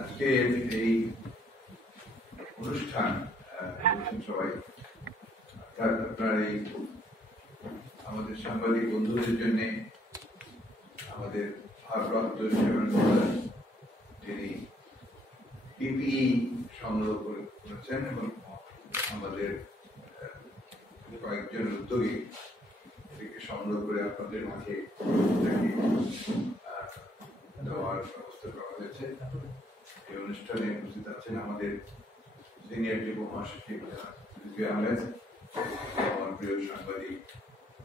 আজকে এই অনুষ্ঠান সবাই আপনার এই আমাদের সাংবাদিক বন্ধুদের জন্য আমাদের ভারপ্রাপ্ত তিনি পিপিই সংগ্রহ করেছেন এবং আমাদের কয়েকজন উদ্যোগী এটিকে সংগ্রহ করে আপনাদের মাঝে দেওয়ার ব্যবস্থা করা হয়েছে। এই অনুষ্ঠানে উপস্থিত আছেন আমাদের সিনিয়র যুব মহাসচিব আহমেদ, আমার প্রিয় সাংবাদিক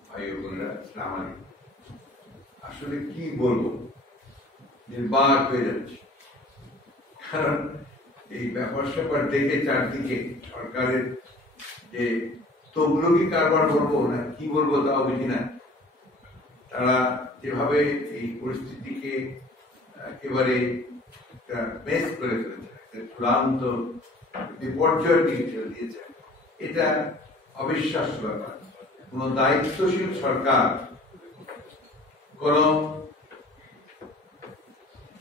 ভাই ও বোনেরা, আসসালামু আলাইকুম। আসলে কি বলবো, নির্বাক হয়ে যাচ্ছে, কারণ এই ব্যাপার স্যাপার দেখে চারদিকে সরকারের যে তবলুগি কারবার বলবো না কি বলবো তাও বুঝি না, তারা যেভাবে এই পরিস্থিতিকে একেবারে একটা মেস করে ফেলেছে, চূড়ান্ত বিপর্যয় দিয়েছে, এটা অবিশ্বাস্য ব্যাপার। কোন দায়িত্বশীল সরকার, কোন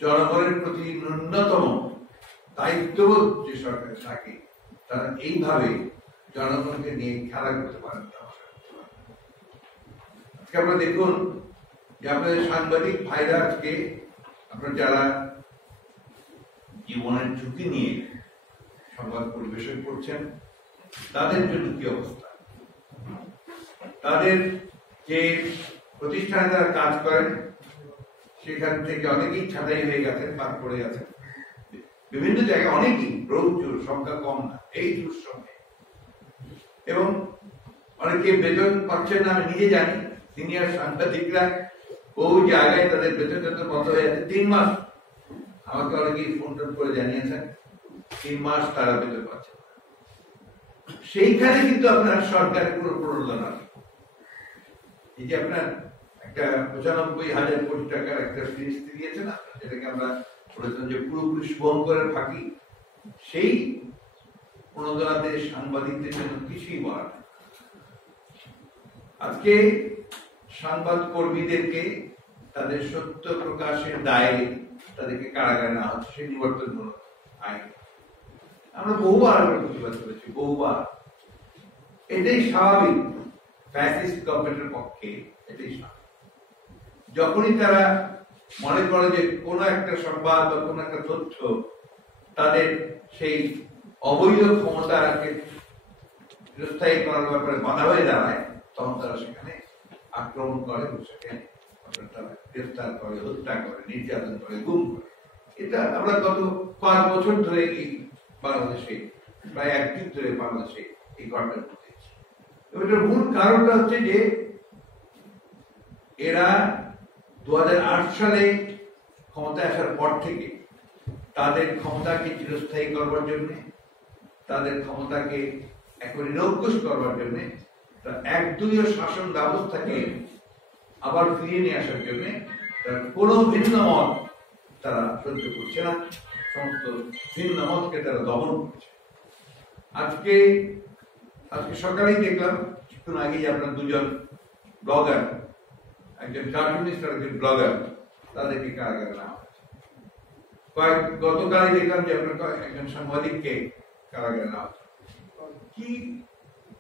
জনগণের প্রতি ন্যূনতম দায়িত্ববোধ যে সরকার থাকে, তারা এইভাবে জনগণকে নিয়ে খেলা করতে পারেন। আজকে আপনারা দেখুন যে আপনাদের সাংবাদিক ভাইরা আজকে আপনারা যারা জীবনের ঝুঁকি নিয়ে সংবাদ পরিবেশন করছেন, তাদের জন্য কি অবস্থা। তাদের যে প্রতিষ্ঠানে তারা কাজ করেন সেখান থেকে অনেকেই ছাঁটাই হয়ে গেছেন, বাদ পড়ে গেছেন বিভিন্ন জায়গায়, অনেকেই, প্রচুর সংখ্যা কম না, এই জোর সঙ্গে। এবং অনেকে বেতন পাচ্ছেন না, আমি নিজে জানি। সিনিয়র সাংবাদিকরা বহু জায়গায় তাদের বেতন বন্ধ হয়ে যাচ্ছে। 3 মাস আমাকে অনেকেই ফোন টোন করে জানিয়েছেন 3 মাস তারা বেতন পাচ্ছে। সেইখানে কিন্তু আপনার সরকারের কোনো প্রণোদনা নেই। এই যে আপনার একটা 95,000 কোটি টাকার একটা ফিরিস্তি দিয়েছে না, যেটাকে আমরা বলেছিলাম যে পুরোপুরি শুভঙ্করের ফাঁকি, সেই প্রণোদনাতে সাংবাদিকদের জন্য কিছুই বলা নেই। আজকে সংবাদ কর্মীদেরকে তাদের সত্য প্রকাশের দায়ে তাদেরকে কারাগারে নেওয়া হচ্ছে, সেই নিবর্তনমূলক আইন আমরা বহুবার প্রতিবাদ করেছি, বহুবার। এটাই স্বাভাবিক, ফ্যাসিস্ট গভর্নমেন্টের পক্ষে এটাই স্বাভাবিক। যখনই তারা মনে করে যে কোন একটা সংবাদ বা কোন একটা তথ্য তাদের সেই অবৈধ ক্ষমতাকে চিরস্থায়ী করার ব্যাপারে বাধা হয়ে দাঁড়ায়, তখন তারা সেখানে আক্রমণ করে, সেখানে তারা গ্রেফতার করে, হত্যা করে, নির্যাতন করে, গুম করে। এটা আমরা গত 5 বছর ধরে এই বাংলাদেশে, প্রায় 1 যুগ ধরে বাংলাদেশে এই ঘটনা ঘটেছে। এটার মূল কারণটা হচ্ছে যে এরা 2008 সালে ক্ষমতায় আসার পর থেকে তাদের ক্ষমতাকে চিরস্থায়ী করবার জন্য, তাদের ক্ষমতাকে একেবারে নিরঙ্কুশ করবার জন্য, একদলীয় শাসন ব্যবস্থাকে আবার ফিরিয়ে নিয়ে আসার জন্য কোনো ভিন্ন মত তারা সহ্য করছে না, সমস্ত ভিন্ন মতকে তারা দমন করছে। আজকে সকালেই দেখলাম, কিছুক্ষণ আগেই আপনার 2জন ব্লগার, একজন কার্টুনিস্ট আর একজন ব্লগার, তাদেরকে কারাগারে নেওয়া হয়েছে। গতকালই দেখলাম যে আপনার একজন সাংবাদিককে কারাগারে নেওয়া হয়েছে। কি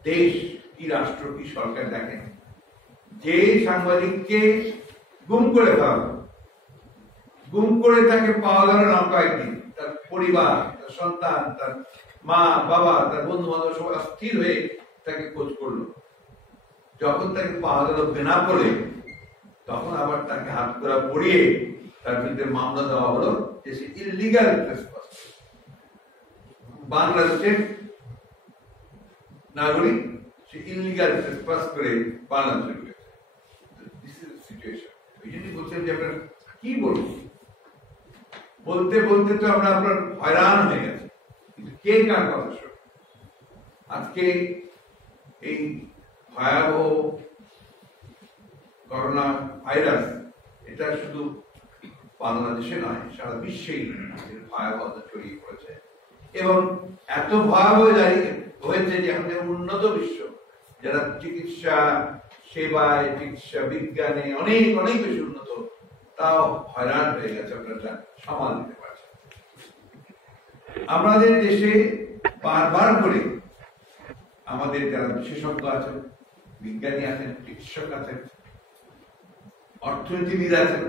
দেশ, কি রাষ্ট্র, কি সরকার দেখেন যে সাংবাদিককে গুম করে ফেলা, গুম করে তাকে পাওয়া গেল না কয়েকদিন, তার পরিবার, তার সন্তান, তার মা বাবা, তার বন্ধু বান্ধব সবাই অস্থির হয়ে তাকে খোঁজ করলো। যখন তাকে পাওয়া গেল বেনাপোলে, তখন আবার তাকে হাত করা পড়িয়ে তার বিরুদ্ধে মামলা দেওয়া হলো যে সে ইলিগাল ট্রেসপাস, বাংলাদেশের নাগরিক, সে ইলিগাল ট্রেসপাস করে বাংলাদেশে ঢুকেছে। This is situation. ওই জন্যই বলছেন যে আপনার কি বলবো, বলতে বলতে তো আমরা আপনার হয়রান হয়ে গেছে, কিন্তু কে কার কথা শোনে। আজকে এই ভয়াবহ করোনা ভাইরাস, এটা শুধু বাংলাদেশে নয়, সারা বিশ্বেই ভয়াবহতা ছড়িয়ে পড়েছে। এবং এত ভয়াবহ হয়েছে যে আমাদের উন্নত বিশ্ব, যারা চিকিৎসা সেবায়, চিকিৎসা বিজ্ঞানে অনেক অনেক বেশি উন্নত, তাও হয়রান হয়ে গেছে, আপনারা সামাল দিতে পারছেন। আমাদের দেশে বারবার করে আমাদের যারা বিশেষজ্ঞ আছেন, বিজ্ঞানী আছেন, চিকিৎসক আছেন, অর্থনীতিবিদ আছেন,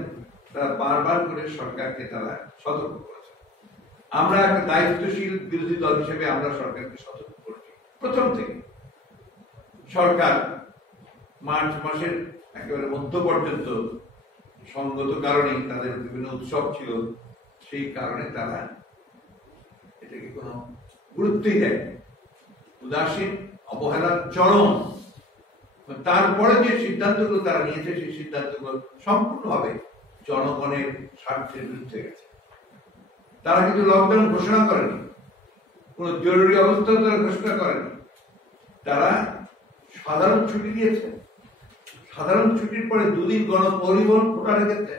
তারা বারবার করে সরকারকে তারা সতর্ক করেছে। আমরা একটা দায়িত্বশীল বিরোধী দল হিসেবে আমরা সরকারকে সতর্ক করছি প্রথম থেকে। সরকার মার্চ মাসের একেবারে মধ্য পর্যন্ত সঙ্গত কারণে তাদের বিভিন্ন উৎসব ছিল, সেই কারণে তারা এটাকে কোনো গুরুত্বই দেয়, উদাসীন, অবহেলার চরম। তারপরে যে সিদ্ধান্তগুলো তারা নিয়েছে সেই সিদ্ধান্তগুলো সম্পূর্ণভাবে জনগণের স্বার্থের বিরুদ্ধে গেছে। তারা কিন্তু লকডাউন ঘোষণা করেনি, কোন জরুরি অবস্থা তারা ঘোষণা করেনি, তারা সাধারণ ছুটি দিয়েছে। সাধারণ ছুটির পরে 2 দিন গণপরিবহন খোলা রেখেছে,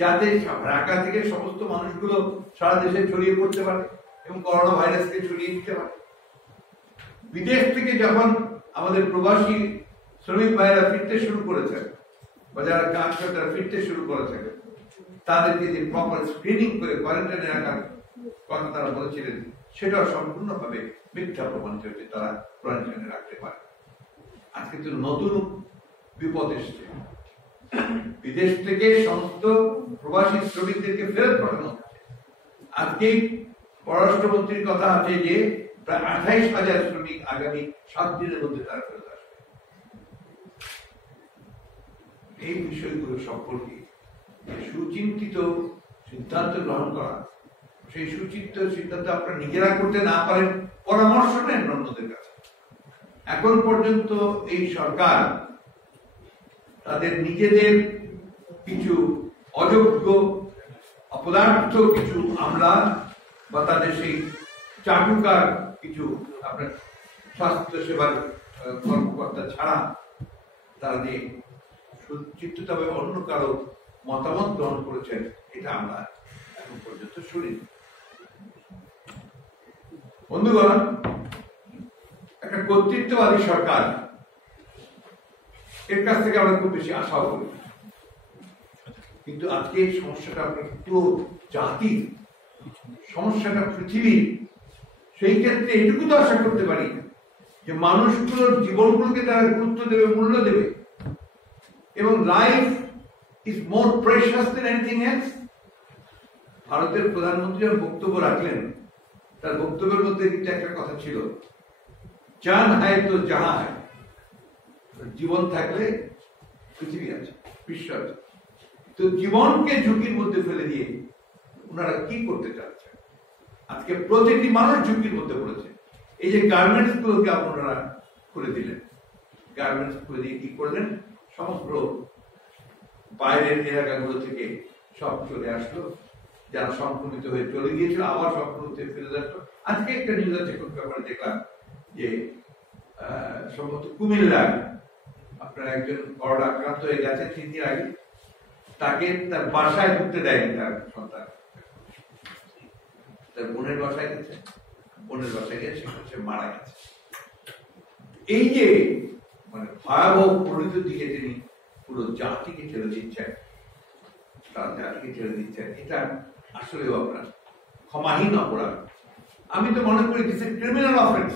যাতে ঢাকা থেকে সমস্ত মানুষগুলো সারা দেশে ছড়িয়ে পড়তে পারে এবং করোনা ভাইরাসকে ছড়িয়ে দিতে পারে। বিদেশ থেকে যখন আমাদের প্রবাসী শ্রমিক ভাইরা ফিরতে শুরু করেছেন বা যারা কাজ করে তারা ফিরতে শুরু করেছেন, তাদেরকে যে প্রপার স্ক্রিনিং করে কোয়ারেন্টাইনে রাখার কথা তারা বলেছিলেন, সেটা সম্পূর্ণভাবে মিথ্যা প্রমাণিত হয়েছে। তারা কোয়ারেন্টাইনে রাখতে পারে। আজকে তো নতুন বিপদ এসছে, বিদেশ থেকে সমস্ত প্রবাসী শ্রমিকদেরকে ফেরত পাঠানো হচ্ছে। আজকেই পররাষ্ট্রমন্ত্রীর কথা আছে যে প্রায় 28,000 শ্রমিক আগামী 7 দিনের মধ্যে তারা ফেরত আসবে। এই বিষয়গুলো সম্পর্কে সুচিন্তিত সিদ্ধান্ত গ্রহণ করা, সেই সুচিন্তিত সিদ্ধান্ত আপনারা নিজেরা করতে না পারেন, পরামর্শ নেন অন্যদের কাছে। এখন পর্যন্ত এই সরকার তাদের নিজেদের কিছু অযোগ্য অপদার্থ কিছু আমলা বা তাদের সেই চাটুকার কিছু আপনার স্বাস্থ্য সেবার কর্মকর্তা ছাড়া তারা যে সুচিন্তিতভাবে অন্য কারো মতামত গ্রহণ করেছেন, এটা আমরা এখন পর্যন্ত শুনিনি। বন্ধুগণ, একটা কর্তৃত্ববাদী সরকার, এর কাছ থেকে আমরা খুব বেশি আশাও করি, কিন্তু আজকে এই সমস্যাটা আপনার পুরো জাতির সমস্যাটা, পৃথিবীর, সেই ক্ষেত্রে এটুকু তো আশা করতে পারি যে মানুষগুলোর জীবনগুলোকে তারা গুরুত্ব দেবে, মূল্য দেবে, এবং life is more precious than anything else. ভারতের প্রধানমন্ত্রী যখন বক্তব্য রাখলেন, তার বক্তব্যের মধ্যে কিন্তু একটা কথা ছিল, জান হায় তো জাহা হায়, জীবন থাকলে পৃথিবী আছে, বিশ্ব আছে। তো জীবনকে ঝুঁকির মধ্যে ফেলে দিয়ে ওনারা কি করতে চাচ্ছেন? আজকে প্রতিটি মানুষ ঝুঁকির মধ্যে পড়েছে। এই যে গার্মেন্টস গুলোকে আপনারা খুলে দিলেন, গার্মেন্টস খুলে দিয়ে কি করলেন? সমগ্র বাইরের এলাকাগুলো থেকে সব চলে আসলো, যারা সংক্রমিত হয়ে চলে গিয়েছিল আবার সংক্রমিত হয়ে ফিরে আসলো। আজকে একটা নিউজ আছে, খুব ব্যাপারে দেখলাম যে সম্ভবত কুমিল্লায় আপনার একজন করোনা আক্রান্ত হয়ে গেছে 3 দিন আগে, তাকে তার বাসায় ঢুকতে দেয়নি তার সন্তান, তার বোনের বাসায় গেছে, বোনের বাসায় গেছে, সে মারা গেছে। এই যে মানে ভয়াবহ পরিণতির দিকে তিনি পুরো জাতিকে ছেড়ে দিচ্ছেন, তার জাতিকে ছেড়ে দিচ্ছেন, এটা আসলেও আপনার ক্ষমাহীন অপরাধ। আমি তো মনে করি দিস ইজ ক্রিমিনাল অফেন্স।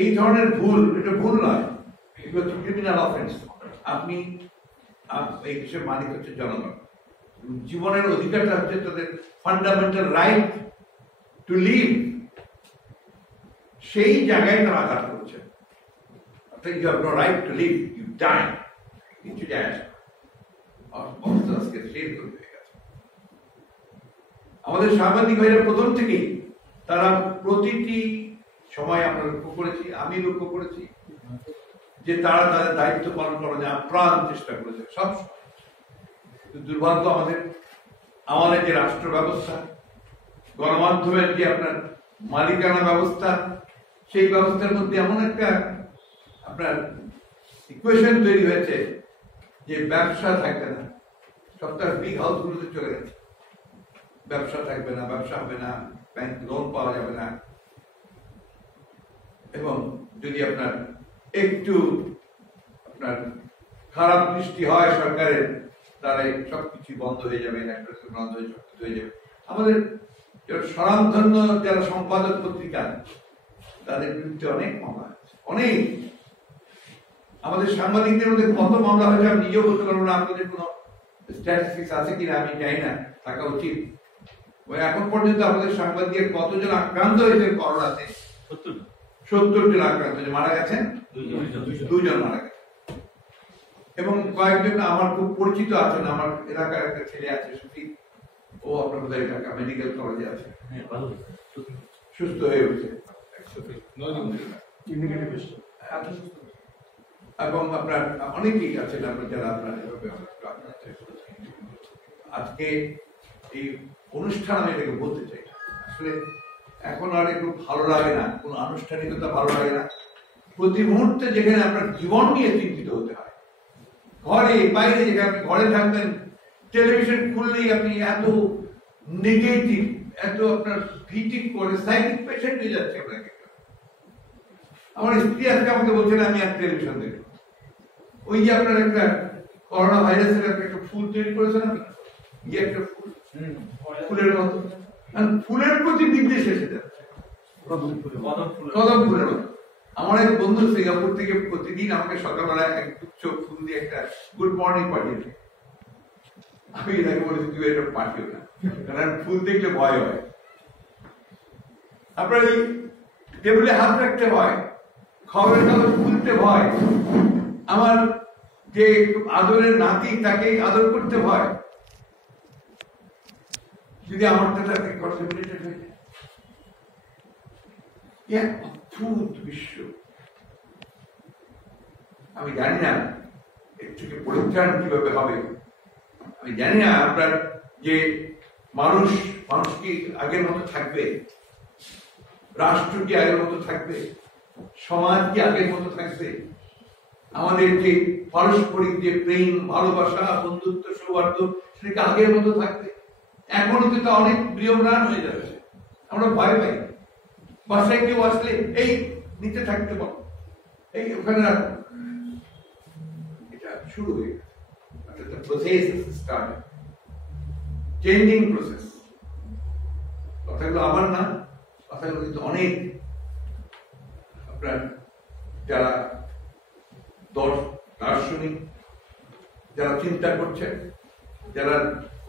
এই ধরনের ভুল, এটা ভুল নয়, এগুলো হচ্ছে ক্রিমিনাল অফেন্স। আপনি এই দেশের মালিক হচ্ছে জনগণ, জীবনের অধিকারটা হচ্ছে তাদের ফান্ডামেন্টাল রাইট টু লিভ, সেই জায়গায় তারা আঘাত করছে। You have no right to live, you die. কিছু যায় না, অবস্থা আজকে সেই হয়ে গেছে। আমাদের সাংবাদিক ভাইরা প্রথম থেকেই তারা প্রতিটি সময় আমরা লক্ষ্য করেছি, আমি লক্ষ্য করেছি যে তারা তাদের দায়িত্ব পালন করার জন্য আপ্রাণ চেষ্টা করেছে সব। দুর্ভাগ্য আমাদের যে রাষ্ট্র ব্যবস্থা, গণমাধ্যমের যে আপনার মালিকানা ব্যবস্থা, সেই ব্যবস্থার মধ্যে এমন একটা আপনার ইকুয়েশন তৈরি হয়েছে যে ব্যবসা থাকবে না, সব তার বিগ হাউস গুলোতে চলে গেছে। ব্যবসা থাকবে না, ব্যবসা হবে না, ব্যাংক লোন পাওয়া যাবে না, এবং যদি আপনার একটু আপনার খারাপ দৃষ্টি হয় সরকারের, তাহলে সবকিছু বন্ধ হয়ে যাবে, বন্ধ হয়ে সবকিছু হয়ে যাবে। আমাদের স্বনামধন্য যারা সম্পাদক পত্রিকা তাদের বিরুদ্ধে অনেক মামলা আছে, অনেক। আমাদের সাংবাদিকদের মধ্যে কত মামলা হয়েছে আমি নিজেও বলতে পারবো না, আপনাদের কোনো স্ট্যাটিস্টিক্স আছে কিনা আমি জানি না, থাকা উচিত। এখন পর্যন্ত আমাদের সাংবাদিকের কতজন আক্রান্ত হয়েছে করোনাতে? 70 জন আক্রান্ত হয়েছে, মারা গেছেন 2 জন মারা গেছে। এবং কয়েকজন আমার খুব পরিচিত আছেন, আমার এলাকার একটা ছেলে আছে সুফিক, ও আপনার বোধহয় ঢাকা মেডিকেল কলেজে আছে, সুস্থ হয়ে উঠছে। এবং আপনার অনেকেই আছেন আপনার যারা আপনার আজকে এই অনুষ্ঠান আমি এটাকে বলতে চাই, আসলে এখন আর একটু ভালো লাগে না, কোন আনুষ্ঠানিকতা ভালো লাগে না। প্রতি মুহূর্তে যেখানে আপনার জীবন নিয়ে চিন্তিত হতে হয়, ঘরে বাইরে, যেখানে আপনি ঘরে থাকবেন টেলিভিশন খুললেই আপনি এত নেগেটিভ, এত আপনার ভিটিক করে সাইকিক পেশেন্ট হয়ে যাচ্ছে আপনাকে। আমার স্ত্রী আজকে আমাকে বলছেন আমি আর টেলিভিশন দেখব, ওই যে আপনার একটা করোনা ভাইরাসের একটা ফুল তৈরি করেছেন আপনার, ইয়ে একটা ফুল, ফুলের মতো, ফুলের প্রতি বিদ্বেষ এসে যাচ্ছে, কদম ফুলের মতো। আমার এক বন্ধু সিঙ্গাপুর থেকে প্রতিদিন আমাকে সকালবেলা এক গুচ্ছ ফুল দিয়ে একটা গুড মর্নিং পাঠিয়েছে। আমি এটাকে বলেছি তুই এটা পাঠিও না, কারণ ফুল দেখলে ভয় হয়। আপনার এই টেবিলে হাত রাখতে ভয়, খবরের কাগজ খুলতে ভয়, আমার যে আদরের নাতি তাকে আদর করতে ভয়, যদি আমারটা তাকে কনসেন্ট্রেটেড হয়ে যায়। এক অদ্ভুত বিশ্ব। আমি জানি না এর থেকে পরিত্রাণ কিভাবে হবে, আমি জানি না আপনার যে মানুষ কি আগের মতো থাকবে, রাষ্ট্র কি আগের মতো থাকবে, সমাজ কি আগের মতো থাকবে, আমাদের যে পারস্পরিক যে প্রেম, ভালোবাসা, বন্ধুত্ব, সৌহার্দ্য সেটা কি আগের মতো থাকবে? এখনো তো অনেক প্রিয়ম্রাণ হয়ে যাচ্ছে, আমরা ভয় পাই। বাসায় কেউ আসলে এই নিচে থাকতে পারো, এই ওখানে রাখো, এটা শুরু হয়ে গেছে। The process is started, changing process. কথাগুলো আমার না, কথাগুলো কিন্তু অনেক আপনার যারা দার্শনিক, যারা চিন্তা করছেন, যারা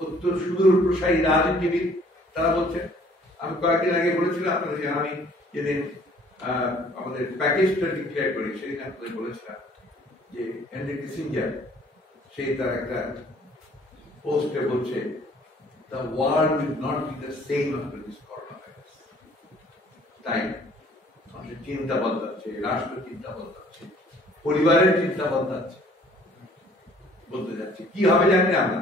উত্তর সুদূর প্রসারী রাজনীতিবিদ, তারা বলছেন। আমি কয়েকদিন আগে বলেছিলাম আপনাদের, আমি যেদিন আমাদের প্যাকেজটা ডিক্লেয়ার করি সেদিন আপনাদের বলেছিলাম যে হেনরি কিসিঞ্জার সে তার একটা পোস্টে বলছে the world will not be the same after this coronavirus. তাই মানুষের চিন্তা বদলাচ্ছে, রাষ্ট্র চিন্তা বদলাচ্ছে, পরিবারের চিন্তা বদলাচ্ছে, বলতে যাচ্ছে। কি হবে জানি না আমরা,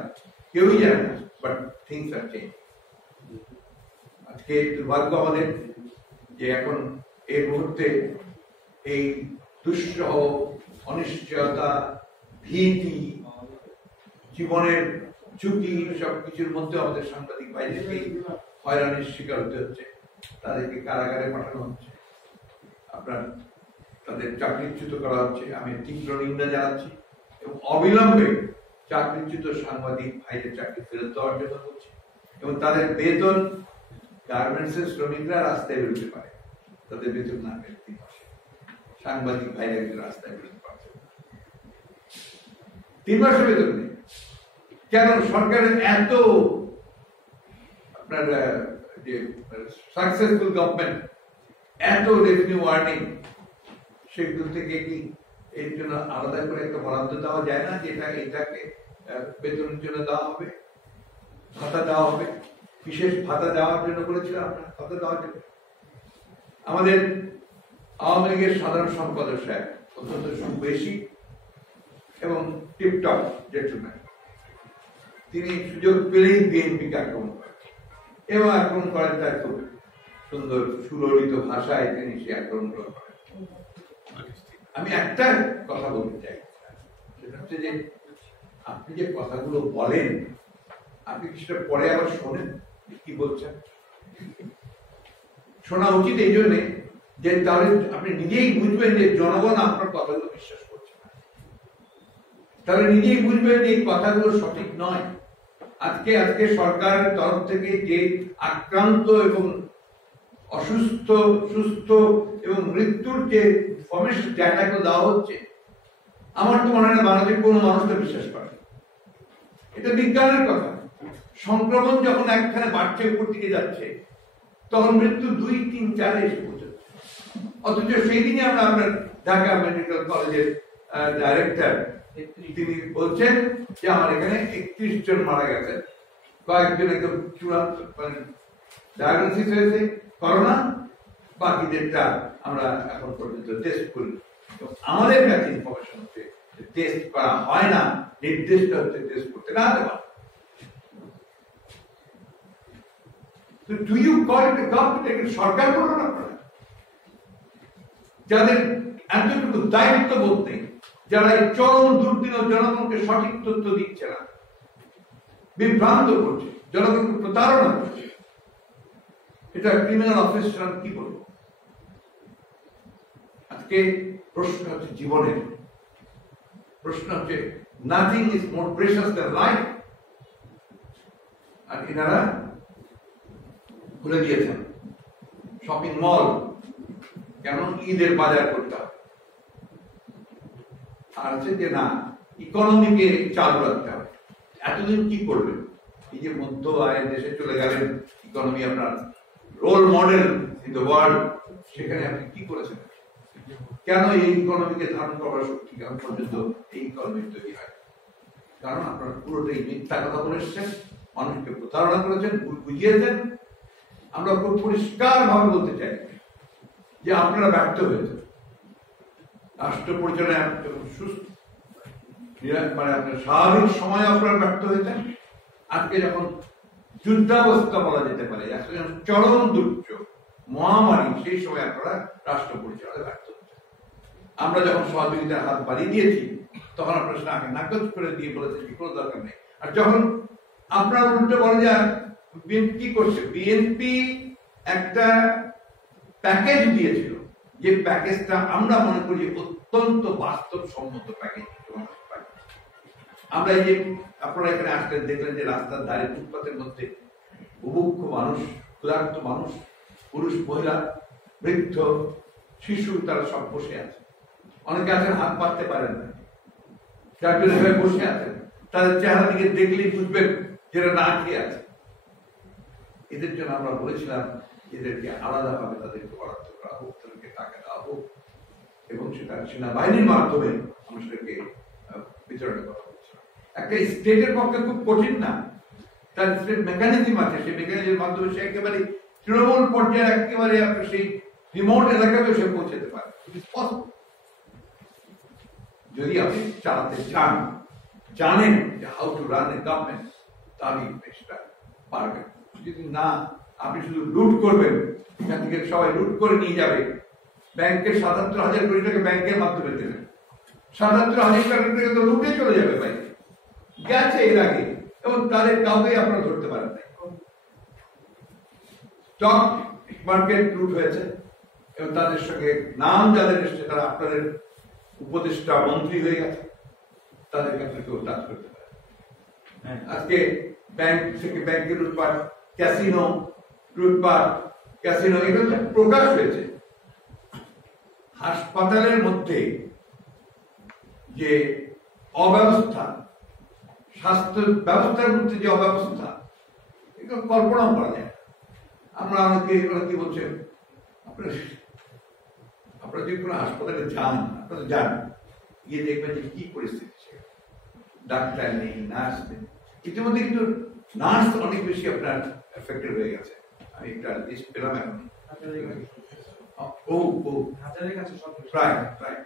কেউই জানে না, বাট থিংস আর চেঞ্জ। আজকে দুর্ভাগ্য আমাদের যে এখন এই মুহূর্তে এই দুঃসহ অনিশ্চয়তা, ভীতি, জীবনের ঝুঁকি, সবকিছুর মধ্যে আমাদের সাংবাদিক ভাইদেরকে হয়রানির শিকার হতে হচ্ছে, তাদেরকে কারাগারে পাঠানো হচ্ছে, আপনার তাদের চাকরিচ্যুত করা হচ্ছে। আমি তীব্র নিন্দা জানাচ্ছি এবং অবিলম্বে চাকরিচ্যুত সাংবাদিক ভাইদের চাকরি ফেরত দেওয়ার জন্য বলছি, এবং তাদের বেতন, গার্মেন্টসের শ্রমিকরা রাস্তায় বেরোতে পারে, তাদের বেতন না পেলে 3 মাসে, সাংবাদিক ভাইরা কিন্তু রাস্তায় বেরোতে পারছে 3 মাসে বেতন নেই। কেন? সরকারের এত আপনার যে সাকসেসফুল গভর্নমেন্ট, এত রেভিনিউ ওয়ার্নিং, সেগুলো থেকে কি এর জন্য আলাদা করে একটা বরাদ্দ দেওয়া যায় না, যেটা এটাকে বেতনের জন্য দেওয়া হবে, ভাতা দেওয়া হবে, বিশেষ ভাতা দেওয়ার জন্য বলেছিলাম আপনার, ভাতা দেওয়ার জন্য। আমাদের আওয়ামী লীগের সাধারণ সম্পাদক সাহেব অত্যন্ত সুবেশী এবং টিপটপ জেন্টলম্যান, তিনি সুযোগ পেলেই বিএনপিকে আক্রমণ করেন এবং আক্রমণ করেন তার খুব সুন্দর সুললিত ভাষায় তিনি সে আক্রমণ করেন। আমি একটা কথা বলতে চাই, সেটা হচ্ছে যে আপনি যে কথাগুলো বলেন, আপনি কিছুটা পরে আবার শোনেন কি বলছেন। শোনা উচিত এই জন্যে যে তাহলে আপনি নিজেই বুঝবেন যে জনগণ আপনার কথাগুলো বিশ্বাস করছে না, তাহলে নিজেই বুঝবেন যে এই কথাগুলো সঠিক নয়। আজকে আজকে সরকারের তরফ থেকে যে আক্রান্ত এবং অসুস্থ সুস্থ এবং মৃত্যুর যে ইনফরমেশন ডাটাগুলো দেওয়া হচ্ছে, আমার তো মনে হয় না বাংলাদেশের কোনো মানুষটা বিশ্বাস করে। এটা বিজ্ঞানের কথা। সংক্রমণ যখন একখানে বাড়ছে, উপর দিকে যাচ্ছে, তখন মৃত্যু 2, 3, 4 এসে পৌঁছাচ্ছে। অথচ সেই দিনে আমরা আপনার ঢাকা মেডিকেল কলেজের ডাইরেক্টর তিনি বলছেন যে আমার এখানে 31 জন মারা গেছে, কয়েকজন একদম চূড়ান্ত ডায়াগনোসিস হয়েছে করোনা, বাকিদেরটা আমরা এখন পর্যন্ত টেস্ট করি। আমাদের কাছে ইনফরমেশন হচ্ছে টেস্ট করা হয় না, নির্দিষ্ট হচ্ছে টেস্ট করতে না দেওয়া। সরকার বলুন আপনারা, যাদের এতটুকু দায়িত্ব বোধ নেই, যারা এই চরম দুর্দিন জনগণকে সঠিক তথ্য দিচ্ছে না, বিভ্রান্ত করছে, জনগণকে প্রতারণা করছে, এটা ক্রিমিনাল অফিসার কি বলবো? আজকে প্রশ্ন হচ্ছে জীবনের প্রশ্ন হচ্ছে nothing is more precious than life. আর এনারা খুলে দিয়েছেন শপিং মল, কেন? ঈদের বাজার করতে হবে। আর আছে যে না, ইকোনমিকে চালু রাখতে হবে। এতদিন কি করবেন? এই যে মধ্য আয়ের দেশে চলে গেলেন, ইকোনমি আপনার role model in the world, সেখানে আপনি কি করেছেন? কেন এই ইকোনমিকে ধারণ করার শক্তি কেন পর্যন্ত এই ইকোনমি তৈরি হয়? কারণ আপনারা পুরোটাই মিথ্যা কথা বলে এসছেন, মানুষকে প্রতারণা করেছেন, ভুল বুঝিয়েছেন। আমরা খুব পরিষ্কার ভাবে বলতে চাই যে আপনারা ব্যর্থ হয়েছেন। রাষ্ট্র পরিচালনায় সুস্থ মানে আপনার স্বাভাবিক সময় আপনারা ব্যর্থ হয়েছেন। আজকে যখন যুদ্ধাবস্থা বলা যেতে পারে, চরম দুর্যোগ মহামারী, সেই সময় আপনারা রাষ্ট্র পরিচালনায় ব্যর্থ হচ্ছেন। আমরা যখন সহযোগিতার হাত বাড়িয়ে দিয়েছি, তখন আপনার সাথে নাকচ করে দিয়ে বলেছেন কি কোনো দরকার নেই। আর যখন আপনার উল্টে বলে যে বিএনপি কি করছে, বিএনপি একটা প্যাকেজ দিয়েছিল, যে প্যাকেজটা আমরা মনে করি অত্যন্ত বাস্তবসম্মত প্যাকেজ। আমরা এই যে আপনারা এখানে আসলেন, দেখলেন যে রাস্তার ধারে ফুটপাতের মধ্যে বুভুক্ষ মানুষ, ক্ষুধার্ত মানুষ, পুরুষ মহিলা বৃদ্ধ শিশু, তারা সব বসে আছে। অনেকে আছেন হাত পাততে পারেন না, যার বসে আছেন, তাদের চেহারা দিকে দেখলেই বুঝবেন যেটা না খেয়ে আছে। এদের জন্য আমরা বলেছিলাম এদেরকে আলাদাভাবে তাদেরকে বরাদ্দ করা হোক, তাদেরকে টাকা দেওয়া হোক, এবং সেটা সেনাবাহিনীর মাধ্যমে আমরা সেটাকে বিতরণ করা হচ্ছে। একটা স্টেটের পক্ষে খুব কঠিন না, তার স্টেট মেকানিজম আছে, সেই মেকানিজমের মাধ্যমে সে একেবারে তৃণমূল পর্যায়ে একেবারে আপনার সেই রিমোট এলাকাতেও সে পৌঁছাতে পারে। যদি আপনি চালাতে চান, জানেন যে how to run a government, তাহলে সেটা পারবেন। যদি না, আপনি শুধু লুট করবেন, এখান থেকে সবাই লুট করে নিয়ে যাবে, ব্যাংকের ৭৭,০০০ কোটি টাকা ব্যাংকের মাধ্যমে দেবেন, ৭৭,০০০ টাকা তো লুটে চলে যাবে বাইরে, গেছে এর আগে, এবং তাদের কাউকে আপনারা ধরতে পারেন না। স্টক মার্কেট লুট হয়েছে, এবং তাদের সঙ্গে নাম যাদের এসছে তারা আপনাদের উপদেষ্টা মন্ত্রী হয়ে গেছে, তাদেরকে আপনি কেউ টাচ করতে পারেন। আজকে ব্যাংক থেকে ব্যাংকের লুটপাট, ক্যাসিনো লুটপাট, ক্যাসিনো এগুলো প্রকাশ হয়েছে। হাসপাতালের মধ্যে যে অব্যবস্থা, স্বাস্থ্য ব্যবস্থার মধ্যে যে অব্যবস্থা, এগুলো কল্পনাও করা যায়। আমরা অনেকে কি বলছেন, আপনারা যদি কোনো হাসপাতালে যান, আপনারা যান, গিয়ে দেখবেন যে কি পরিস্থিতি, ডাক্তার নেই, নার্স নেই। ইতিমধ্যে কিন্তু নার্স অনেক বেশি আপনার এফেক্টেড হয়ে গেছে। আমি একটা লিস্ট পেলাম এখন, প্রায়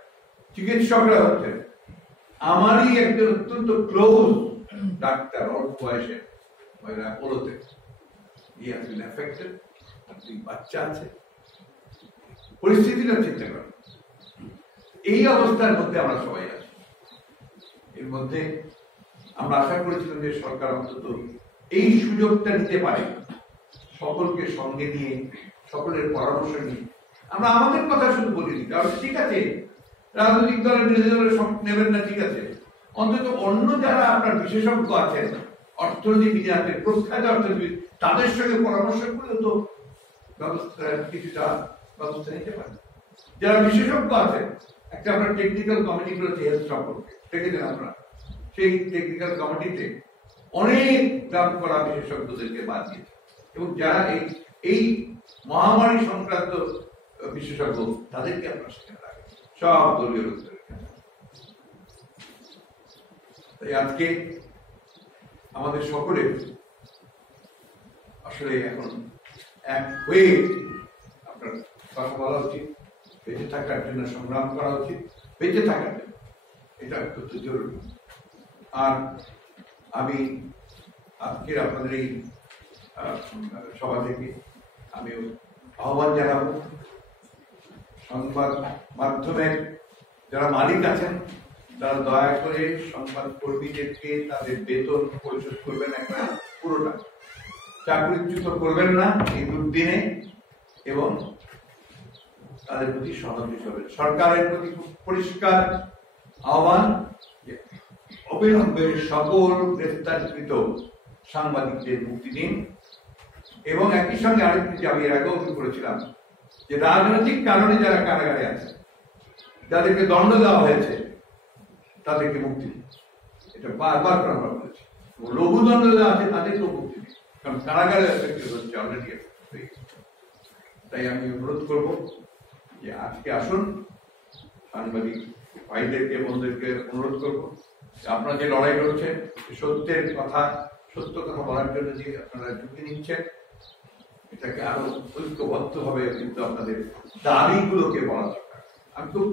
চিকিৎসকরা হচ্ছেন। আমারই একজন অত্যন্ত ক্লোজ ডাক্তার, অল্প বয়সে পোলোতে, বাচ্চা আছে। পরিস্থিতিটা চিন্তা করেন, এই অবস্থার মধ্যে আমরা সবাই আছি। এর মধ্যে আমরা আশা করেছিলাম যে সরকার অন্তত এই সুযোগটা নিতে পারে, সকলকে সঙ্গে নিয়ে, সকলের পরামর্শ নিয়ে। আমরা আমাদের কথা শুধু বলিনি, কারণ ঠিক আছে রাজনৈতিক দলের বিরোধী দলের নেবেন না, ঠিক আছে, অন্তত অন্য যারা আপনার বিশেষজ্ঞ আছেন, অর্থনীতিবিদ আছেন, প্রখ্যাত অর্থনীতিবিদ, তাদের সঙ্গে পরামর্শ করে তো কিছুটা ব্যবস্থা নিতে পারে। যারা বিশেষজ্ঞ আছেন, একটা আপনার টেকনিক্যাল কমিটি করেছে হেলথ সম্পর্কে, দেখেছেন আপনারা, সেই টেকনিক্যাল কমিটিতে অনেক নাম করা বিশেষজ্ঞদেরকে বাদ দিয়েছে, এবং যারা এই মহামারী সংক্রান্ত বিশেষজ্ঞ তাদেরকে আপনার সেখানে রাখেন, সব দলীয় লোকদের। তাই আজকে আমাদের সকলের আসলে এখন এক হয়ে আপনার কথা বলা উচিত, বেঁচে থাকার জন্য সংগ্রাম করা উচিত, বেঁচে থাকার জন্য, এটা অত্যন্ত জরুরি। আর আমি আজকের আপনাদের এই সভা থেকে আমি আহ্বান জানাবো, সংবাদ মাধ্যমের যারা মালিক আছেন তারা দয়া করে সংবাদ কর্মীদেরকে তাদের বেতন পরিশোধ করবেন, একটা পুরোটা চাকরিচ্যুত করবেন না এই দুর্দিনে, এবং তাদের প্রতি সহানুভূতি করবেন। সরকারের প্রতি খুব পরিষ্কার আহ্বান, অবিলম্বে সকল গ্রেফতারকৃত সাংবাদিকদের মুক্তি দিন, এবং একই সঙ্গে আরেকটি যে আমি এর আগেও করেছিলাম, যে রাজনৈতিক কারণে যারা কারাগারে আছে, যাদেরকে দণ্ড দেওয়া হয়েছে, তাদেরকে মুক্তি দিন। এটা বারবার আমরা বলেছি। লঘু দণ্ড দেওয়া আছে তাদেরকেও মুক্তি দিন, কারণ কারাগারে হচ্ছে অলরেডি। তাই আমি অনুরোধ করব যে আজকে আসুন, সাংবাদিক ভাইদেরকে বন্ধুদেরকে অনুরোধ করবো যে আপনারা যে লড়াই করছেন, সত্যের কথা, সত্য কথা বলার জন্য যে আপনারা ঝুঁকি নিচ্ছেন, এটাকে আরো ঐক্যবদ্ধ ভাবে কিন্তু আপনাদের দাবিগুলোকে বলা দরকার। আমি খুব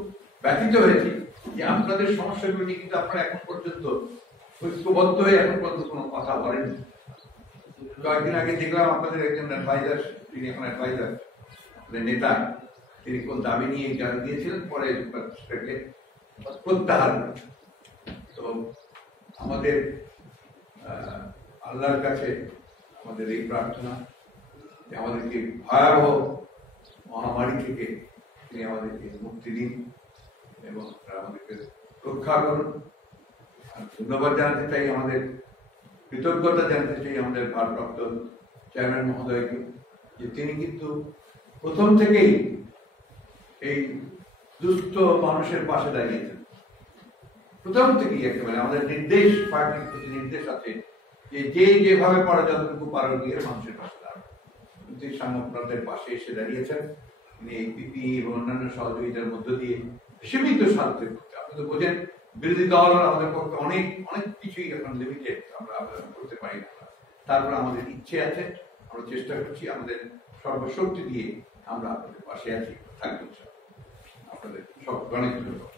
ব্যথিত হয়েছি যে আপনাদের সমস্যাগুলো নিয়ে কিন্তু আপনারা এখন পর্যন্ত ঐক্যবদ্ধ হয়ে এখন পর্যন্ত কোনো কথা বলেননি। কয়েকদিন আগে দেখলাম আপনাদের একজন অ্যাডভাইজার, তিনি এখন অ্যাডভাইজার, আপনাদের নেতা, তিনি কোন দাবি নিয়ে জানিয়ে দিয়েছিলেন, পরে সেটাকে প্রত্যাহার করেছেন। তো আমাদের আল্লাহর কাছে আমাদের এই প্রার্থনা যে আমাদেরকে ভয়াবহ মহামারী থেকে তিনি আমাদেরকে মুক্তি দিন এবং আমাদেরকে রক্ষা করুন। আর ধন্যবাদ জানাতে চাই, আমাদের কৃতজ্ঞতা জানাতে চাই আমাদের ভারপ্রাপ্ত চেয়ারম্যান মহোদয়কে, যে তিনি কিন্তু প্রথম থেকেই এই দুস্থ মানুষের পাশে দাঁড়িয়েছেন। প্রথম থেকেই একেবারে আমাদের নির্দেশ, পার্টির প্রতি নির্দেশ আছে যে যে যেভাবে পারা যতটুকু পারো গিয়ে মানুষের পাশে দাঁড়ানো। সাংবাদিকদের পাশে এসে দাঁড়িয়েছেন তিনি এই পিপি এবং অন্যান্য সহযোগিতার মধ্য দিয়ে সীমিত স্বার্থের পক্ষে। আপনি তো বোঝেন বিরোধী দল আমাদের পক্ষে অনেক অনেক কিছুই এখন লিমিটেড, আমরা আবেদন করতে পারি না। তারপরে আমাদের ইচ্ছে আছে, আমরা চেষ্টা করছি, আমাদের সর্বশক্তি দিয়ে আমরা আপনাদের পাশে আছি, থাকবো। আপনাদের সব অনেক ধন্যবাদ।